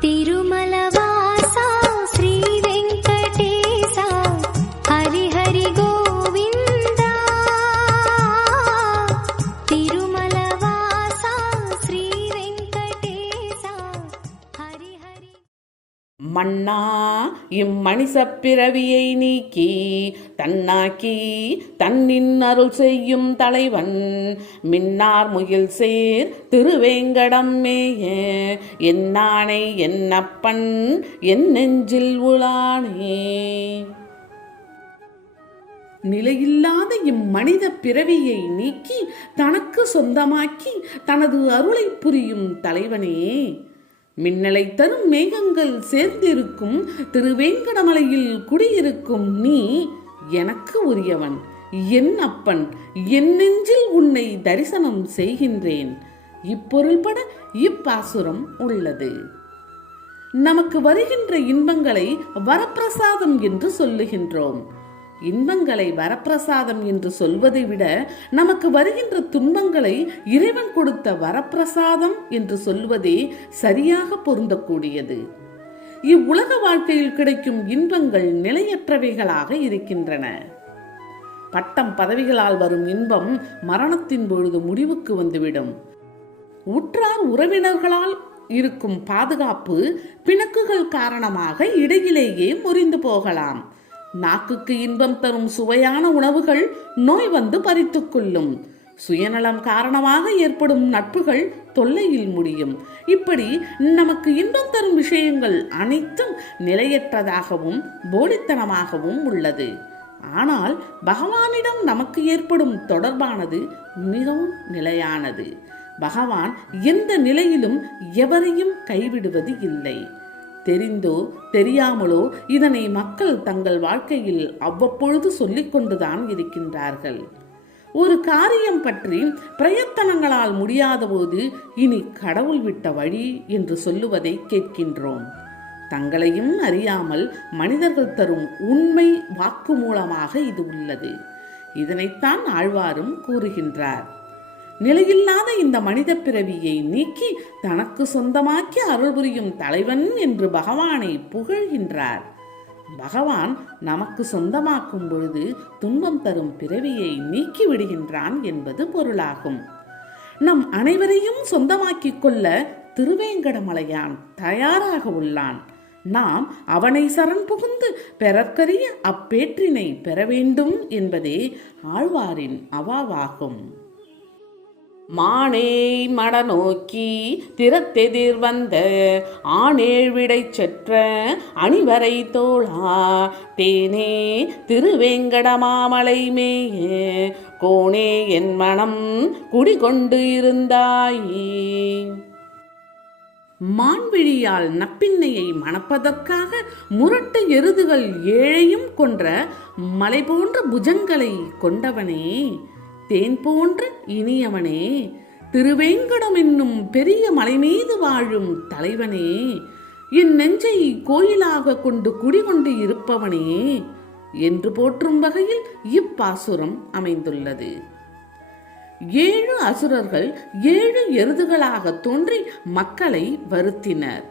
திரு இம்மணிசப் பிறவியை நீக்கி தன்னாக்கி தன்னின் அருள் செய்யும் தலைவன். மின்னார் முகில் சேர் திருவேங்கடம் மேய. என்னானை என்னப்பன் என் நெஞ்சில் உளானே நிலையில்லாத இம்மனித பிறவியை நீக்கி தனக்கு சொந்தமாக்கி தனது அருளை புரியும் தலைவனே. மின்னலை தரும் மேகங்கள் சேர்ந்திருக்கும் திருவேங்கடமலையில் குடியிருக்கும் நீ எனக்கு உரியவன் என் அப்பன் என் நெஞ்சில் உன்னை தரிசனம் செய்கின்றேன். இப்பொருள்பட இப்பாசுரம் உள்ளது. நமக்கு வருகின்ற இன்பங்களை வரப்பிரசாதம் என்று சொல்லுகின்றோம். இன்பங்களை வரப்பிரசாதம் என்று சொல்வதை விட நமக்கு வருகின்ற துன்பங்களை இறைவன் கொடுத்த வரப்பிரசாதம் என்று சொல்வதே சரியாக பொருந்தக்கூடியது. இவ்வுலக வாழ்க்கையில் கிடைக்கும் இன்பங்கள் நிலையற்றவைகளாக இருக்கின்றன. பட்டம் பதவிகளால் வரும் இன்பம் மரணத்தின் பொழுது முடிவுக்கு வந்துவிடும். உற்றார் உறவினர்களால் இருக்கும் பாதுகாப்பு பிணக்குகள் காரணமாக இடையிலேயே முறிந்து போகலாம். நாக்குக்கு இன்பம் தரும் சுவையான உணவுகள் நோய் வந்து பறித்துக் கொள்ளும். சுயநலம் காரணமாக ஏற்படும் நட்புகள் தொல்லையில் முடியும். இப்படி நமக்கு இன்பம் தரும் விஷயங்கள் அனைத்தும் நிலையற்றதாகவும் போலித்தனமாகவும் உள்ளது. ஆனால் பகவானிடம் நமக்கு ஏற்படும் தொடர்பானது மிகவும் நிலையானது. பகவான் எந்த நிலையிலும் எவரையும் கைவிடுவது இல்லை. தெரிந்தோ தெரியாமலோ இதனை மக்கள் தங்கள் வாழ்க்கையில் அவ்வப்பொழுது சொல்லிக்கொண்டுதான் இருக்கின்றார்கள். ஒரு காரியம் பற்றி பிரயத்தனங்களால் முடியாதபோது இனி கடவுள் விட்ட வழி என்று சொல்லுவதை கேட்கின்றோம். தங்களையும் அறியாமல் மனிதர்கள் தரும் உண்மை வாக்குமூலமாக இது உள்ளது. இதனைத்தான் ஆழ்வாரும் கூறுகின்றார். நிலையில்லாத இந்த மனித பிறவியை நீக்கி தனக்கு சொந்தமாக்கி அருள் புரியும் தலைவன் என்று பகவானை புகழ்கின்றார். பகவான் நமக்கு சொந்தமாக்கும் பொழுது துன்பம் தரும் பிறவியை நீக்கி விடுகின்றான் என்பது பொருளாகும். நம் அனைவரையும் சொந்தமாக்கிக் கொள்ள திருவேங்கடமலையான் தயாராக உள்ளான். நாம் அவனை சரண் புகுந்து பெறற்கரிய அப்பேற்றினை பெற வேண்டும் என்பதே ஆழ்வாரின் அவாவாகும். மானே மடநோக்கி திறத்தெதிர் வந்த ஆணேழ் விடை செற்ற அணிவரை தோளா தேனே திருவேங்கடமாமலை மேய கோணே என் மனம் குடிகொண்டு இருந்தாயே. மான்விழியால் நப்பின்னையை மணப்பதற்காக முரட்டு எருதுகள் ஏழையும் கொன்ற மலை போன்ற புஜங்களை கொண்டவனே. தேன் போன்ற இனியவனே திருவேங்கடம் என்னும் பெரிய மலை மீது வாழும் தலைவனே என் நெஞ்சை கோயிலாக கொண்டு குடிகொண்டு இருப்பவனே என்று போற்றும் வகையில் இப்பாசுரம் அமைந்துள்ளது. ஏழு அசுரர்கள் ஏழு எருதுகளாக தோன்றி மக்களை வருத்தினர்.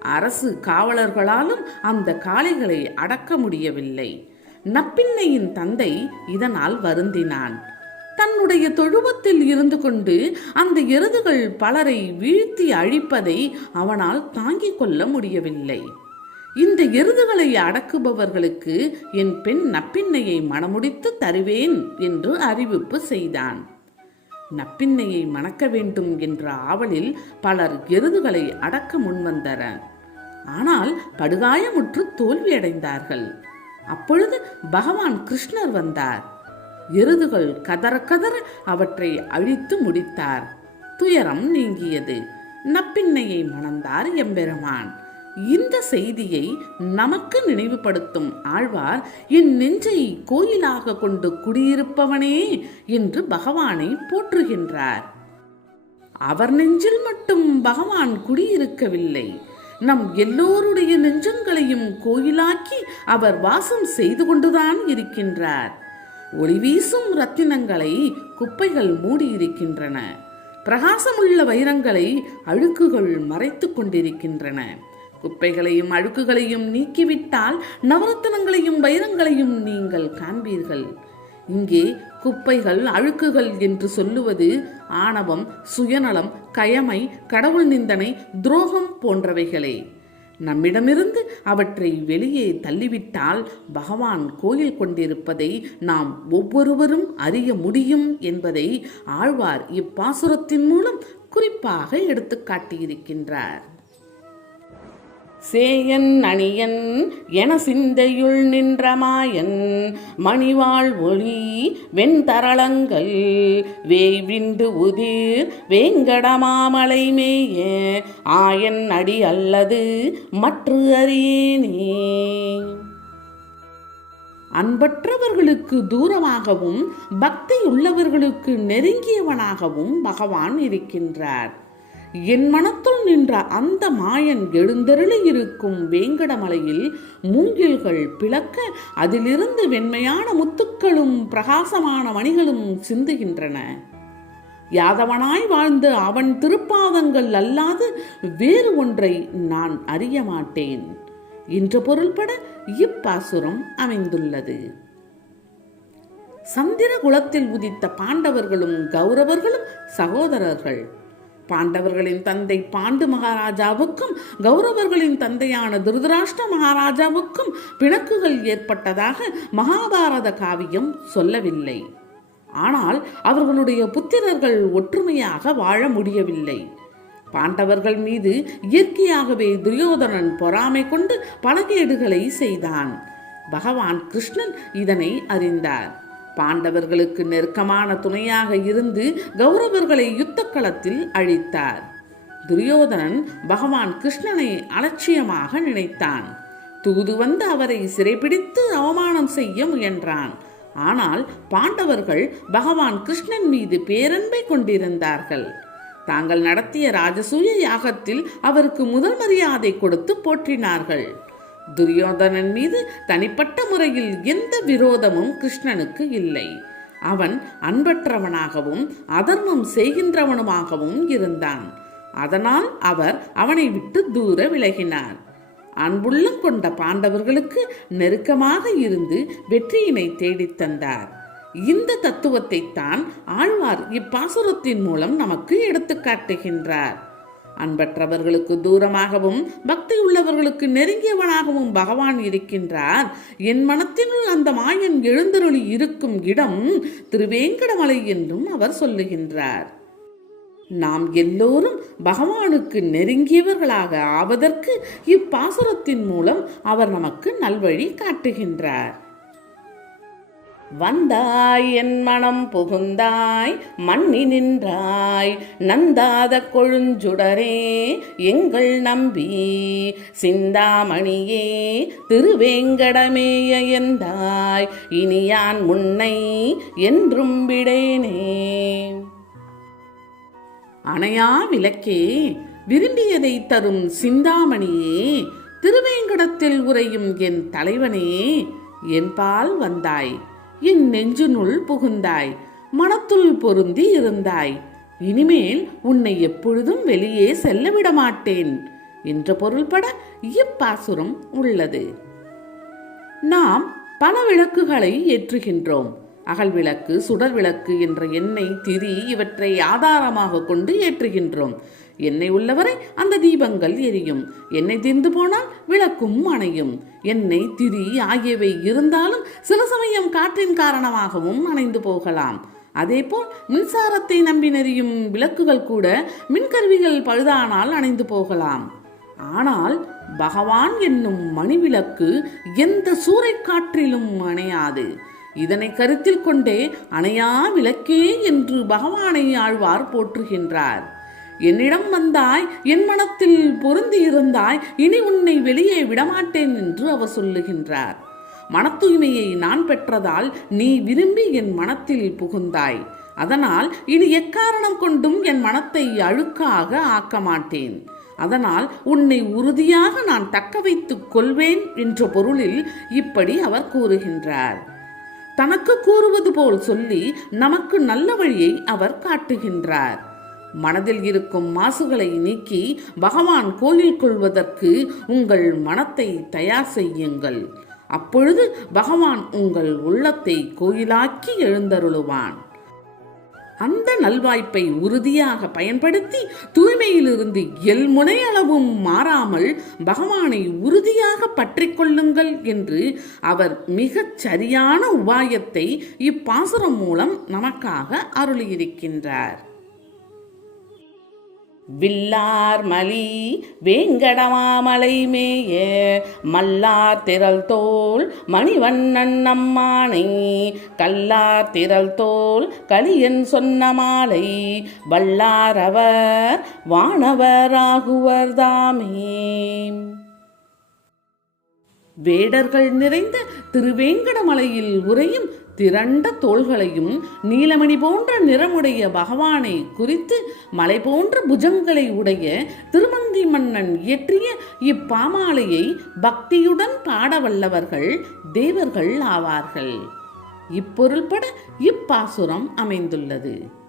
அரசு காவலர்களாலும் அந்த காளைகளை அடக்க முடியவில்லை. நப்பின்னையின் தந்தை இதனால் வருந்தினான். தன்னுடைய தொழுவத்தில் இருந்து கொண்டு அந்த எருதுகள் பலரை வீழ்த்தி அழிப்பதை அவனால் தாங்கிக் கொள்ள முடியவில்லை. இந்த எருதுகளை அடக்குபவர்களுக்கு என் பெண் நப்பின்னையை மணமுடித்து தருவேன் என்று அறிவிப்பு செய்தான். நப்பின்னையை மணக்க வேண்டும் என்ற ஆவலில் பலர் எருதுகளை அடக்க முன்வந்தனர் ஆனால் படுகாயமுற்று தோல்வியடைந்தார்கள். அப்பொழுது பகவான் கிருஷ்ணர் வந்தார். எருதுகள் கதற கதற அவற்றை அழித்து முடித்தார். துயரம் நீங்கியது. நப்பின்னையை மணந்தார் எம்பெருமான். இந்த செய்தியை நமக்கு நினைவுபடுத்தும் ஆழ்வார் என் நெஞ்சை கோயிலாக கொண்டு குடியிருப்பவனே என்று பகவானை போற்றுகின்றார். அவர் நெஞ்சில் மட்டும் பகவான் குடியிருக்கவில்லை. நம் எல்லோருடைய நெஞ்சங்களையும் கோயிலாக்கி அவர் வாசம் செய்து கொண்டுதான் இருக்கின்றார். ஒளி வீசும் ரத்தினங்களை குப்பைகள் மூடியிருக்கின்றன. பிரகாசமுள்ள வைரங்களை அழுக்குகள் மறைத்து கொண்டிருக்கின்றன. குப்பைகளையும் அழுக்குகளையும் நீக்கிவிட்டால் நவரத்தினங்களையும் வைரங்களையும் நீங்கள் காண்பீர்கள். இங்கே குப்பைகள் அழுக்குகள் என்று சொல்லுவது ஆணவம் சுயநலம் கயமை கடவுள் நிந்தனை துரோகம் போன்றவைகளே. நம்மிடமிருந்து அவற்றை வெளியே தள்ளிவிட்டால் பகவான் கோயில் கொண்டிருப்பதை நாம் ஒவ்வொருவரும் அறிய முடியும் என்பதை ஆழ்வார் இப்பாசுரத்தின் மூலம் குறிப்பாக எடுத்துக்காட்டியிருக்கின்றார் சேயன் அணியன் என சிந்தையுள் நின்ற மாயன் மணிவாள் ஒளி வெண்தரளங்கள் வேய்விண்டு உதிர் வேங்கடமாமலை மேய. ஆயன் அடி அல்லது மற்று அறியேனே. அன்பற்றவர்களுக்கு தூரமாகவும் பக்தி உள்ளவர்களுக்கு நெருங்கியவனாகவும் பகவான் இருக்கின்றார். என் மனத்துள் நின்ற அந்த மாயன் எழுந்தருளி இருக்கும் வேங்கடமலையில் மூங்கில்கள் பிளக்க அதிலிருந்து வெண்மையான முத்துக்களும் பிரகாசமான மணிகளும் சிந்துகின்றன. யாதவனாய் வாழ்ந்து அவன் திருப்பாதங்கள் அல்லாது வேறு ஒன்றை நான் அறிய மாட்டேன். என்று பொருள்பட இப்பாசுரம் அமைந்துள்ளது. சந்திர குலத்தில் உதித்த பாண்டவர்களும் கௌரவர்களும் சகோதரர்கள் பாண்டவர்களின் தந்தை பாண்டு மகாராஜாவுக்கும் கௌரவர்களின் தந்தையான திருதராஷ்ட மகாராஜாவுக்கும் பிணக்குகள் ஏற்பட்டதாக மகாபாரத காவியம் சொல்லவில்லை. ஆனால் அவர்களுடைய புத்திரர்கள் ஒற்றுமையாக வாழ முடியவில்லை. பாண்டவர்கள் மீது இயற்கையாகவே துரியோதனன் பொறாமை கொண்டு பலகேடுகளை செய்தான். பகவான் கிருஷ்ணன் இதனை அறிந்தார். பாண்டவர்களுக்கு நெருக்கமான துணையாக இருந்து கௌரவர்களை யுத்த களத்தில் அழித்தார். துரியோதனன் பகவான் கிருஷ்ணனை அலட்சியமாக நினைத்தான். தூது வந்து அவரை சிறைபிடித்து அவமானம் செய்ய முயன்றான். ஆனால் பாண்டவர்கள் பகவான் கிருஷ்ணன் மீது பேரன்பை கொண்டிருந்தார்கள். தாங்கள் நடத்திய ராஜசூய யாகத்தில் அவருக்கு முதல் மரியாதை கொடுத்து போற்றினார்கள். துரியோதனன் மீது தனிப்பட்ட முறையில் எந்த விரோதமும் கிருஷ்ணனுக்கு இல்லை. அவன் அன்பற்றவனாகவும் அதர்மம் செய்கின்றவனுமாகவும் இருந்தான். அதனால் அவர் அவனை விட்டு தூர விலகினார். அன்புள்ளம் கொண்ட பாண்டவர்களுக்கு நெருக்கமாக இருந்து வெற்றியினை தேடித் தந்தார். இந்த தத்துவத்தை தான் ஆழ்வார் இப்பாசுரத்தின் மூலம் நமக்கு எடுத்துக்காட்டுகின்றார் அன்பற்றவர்களுக்கு தூரமாகவும் பக்தி உள்ளவர்களுக்கு நெருங்கியவனாகவும் பகவான் இருக்கின்றார். என் மனத்தினுள் அந்த மாயன் எழுந்தருளி இருக்கும் இடம் திருவேங்கடமலை என்றும் அவர் சொல்லுகின்றார். நாம் எல்லோரும் பகவானுக்கு நெருங்கியவர்களாக ஆவதற்கு இப்பாசுரத்தின் மூலம் அவர் நமக்கு நல்வழி காட்டுகின்றார். வந்தாய் என் மனம் புகுந்தாய் மண்ணி நின்றாய். நந்தாத கொழுஞ்சுடரே எங்கள் நம்பி. சிந்தாமணியே திருவேங்கடமேய எந்தாய் இனியான் முன்னை என்றும் விடேனே. அணையா விளக்கே விரும்பியதை தரும் சிந்தாமணியே திருவேங்கடத்தில் உறையும் என் தலைவனே என்பால் வந்தாய். என் நெஞ்சினுள் புகுந்தாய் மனத்துள் பொருந்தி இருந்தாய். இனிமேல் உன்னை எப்பொழுதும் வெளியே செல்ல விட மாட்டேன் என்ற பொருள்பட இப்பாசுரம் உள்ளது. நாம் பல விளக்குகளை ஏற்றுகின்றோம். அகல் விளக்கு சுடர் விளக்கு என்ற எண்ணெய் திரி இவற்றை ஆதாரமாக கொண்டு ஏற்றுகின்றோம். என்னை உள்ளவரை அந்த தீபங்கள் எரியும். என்னை தீர்ந்து போனால் விளக்கும் அணையும். எண்ணெய் திரி ஆகியவை இருந்தாலும் சில சமயம் காற்றின் காரணமாகவும் அணைந்து போகலாம். அதேபோல் மின்சாரத்தை நம்பி நெறியும் விளக்குகள் கூட மின்கருவிகள் பழுதானால் அணைந்து போகலாம். ஆனால் பகவான் என்னும் மணிவிளக்கு எந்த சூறைக்காற்றிலும் அணையாது. இதனை கருத்தில் கொண்டே அணையா விளக்கே என்று பகவானை ஆழ்வார் போற்றுகின்றார். என்னிடம் வந்தாய் என் மனத்தில் பொருந்தி இருந்தாய் இனி உன்னை வெளியே விடமாட்டேன் என்று அவர் சொல்லுகின்றார். மன தூய்மையை நான் பெற்றதால் நீ விரும்பி என் மனத்தில் புகுந்தாய். அதனால் இனி எக்காரணம் கொண்டும் என் மனத்தை அழுக்காக ஆக்க மாட்டேன் அதனால் உன்னை உறுதியாக நான் தக்க வைத்துக் கொள்வேன் என்ற பொருளில் இப்படி அவர் கூறுகின்றார். தனக்கு கூறுவது போல் சொல்லி நமக்கு நல்ல வழியை அவர் காட்டுகின்றார். மனதில் இருக்கும் மாசுகளை நீக்கி பகவான் கோயில் கொள்வதற்கு உங்கள் மனத்தை தயார் செய்யுங்கள். அப்பொழுது பகவான் உங்கள் உள்ளத்தை கோயிலாக்கி எழுந்தருளுவான். அந்த நல்வாய்ப்பை உறுதியாக பயன்படுத்தி தூய்மையிலிருந்து எல்முனை அளவும் மாறாமல் பகவானை உறுதியாக பற்றி கொள்ளுங்கள் என்று அவர் மிகச் சரியான உபாயத்தை இப்பாசுரம் மூலம் நமக்காக அருளியிருக்கின்றார். வில்லார் மலி வேங்கடமாமலை மேய மல்லார் திரள் தோல் மணிவண்ணன் அம்மானை கல்லார் திரள் தோல் களியன் சொன்ன மாலை வல்லாரவர் வானவராகுவர் தாமே. வேடர்கள் நிறைந்த திருவேங்கடமலையில் உரையும் திரண்ட தோள்களையும் நீலமணி போன்ற நிறமுடைய பகவானை குறித்து மலை போன்ற புஜங்களை உடைய திருமந்தி மன்னன் இயற்றிய இப்பாமாலையை பக்தியுடன் பாட வல்லவர்கள் தேவர்கள் ஆவார்கள். இப்பொருள்பட இப்பாசுரம் அமைந்துள்ளது.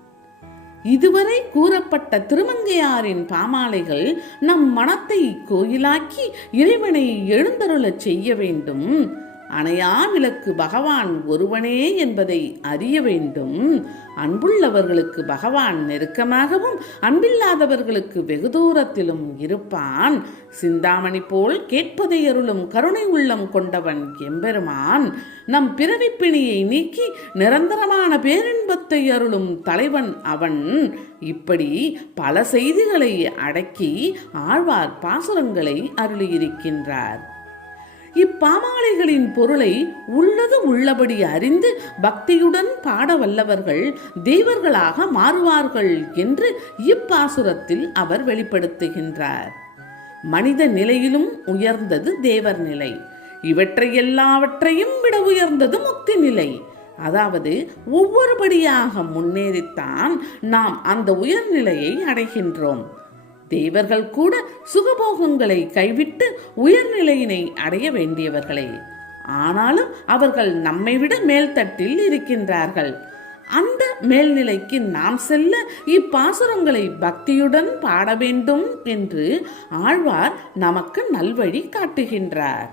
இதுவரை கூறப்பட்ட திருமங்கையாரின் பாமாலைகள் நம் மனத்தை கோயிலாக்கி இறைவனை எழுந்தருளச் செய்ய வேண்டும். அணையா விளக்கு பகவான் ஒருவனே என்பதை அறிய வேண்டும். அன்புள்ளவர்களுக்கு பகவான் நெருக்கமாகவும் அன்பில்லாதவர்களுக்கு வெகு தூரத்திலும் இருப்பான். சிந்தாமணி போல் கேட்பதை அருளும் கருணை உள்ளம் கொண்டவன் எம்பெருமான். நம் பிறவிப்பிணியை நீக்கி நிரந்தரமான பேரின்பத்தை அருளும் தலைவன் அவன். இப்படி பல செய்திகளை அடக்கி ஆழ்வார் பாசுரங்களை அருளியிருக்கின்றார். இப்பாமாலைகளின் பொருளை உள்ளது உள்ளபடி அறிந்து பக்தியுடன் பாட வல்லவர்கள் தேவர்களாக மாறுவார்கள் என்று இப்பாசுரத்தில் அவர் வெளிப்படுத்துகின்றார். மனித நிலையிலும் உயர்ந்தது தேவர் நிலை. இவற்றை எல்லாவற்றையும் விட உயர்ந்தது முக்தி நிலை. அதாவது ஒவ்வொருபடியாக முன்னேறித்தான் நாம் அந்த உயர்நிலையை அடைகின்றோம். தேவர்கள் கூட சுகபோகங்களை கைவிட்டு உயர்நிலையினை அடைய வேண்டியவர்களே. ஆனாலும் அவர்கள் நம்மை விட மேல்தட்டில் இருக்கின்றார்கள். அந்த மேல்நிலைக்கு நாம் செல்ல இப்பாசுரங்களை பக்தியுடன் பாட வேண்டும் என்று ஆழ்வார் நமக்கு நல்வழி காட்டுகின்றார்.